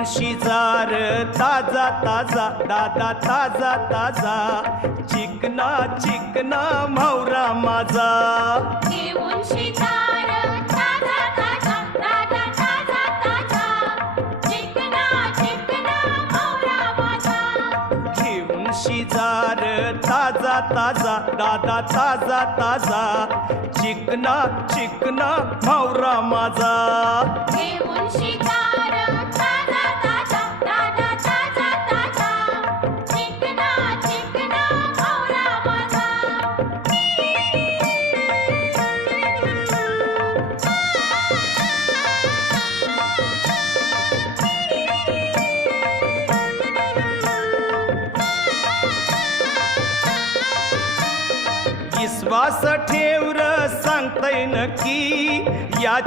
घेऊन शिजार ताजा ताजा दादा ताजा ताजा चिकना चिकना म्हावरा माझा घेऊन शिजार ताजा ताजा दादा ताजा ताजा चिकना चिकना म्हावरा माझा घेऊन शिजार ताजा ताजा दादा ताजा ताजा चिकना चिकना म्हावरा माझा घेऊन शिकार ताजा ताजा दादा ताजा ताजा चिकना चिकना म्हावरा माझा विश्वास ठेवर सांगतय नक्की या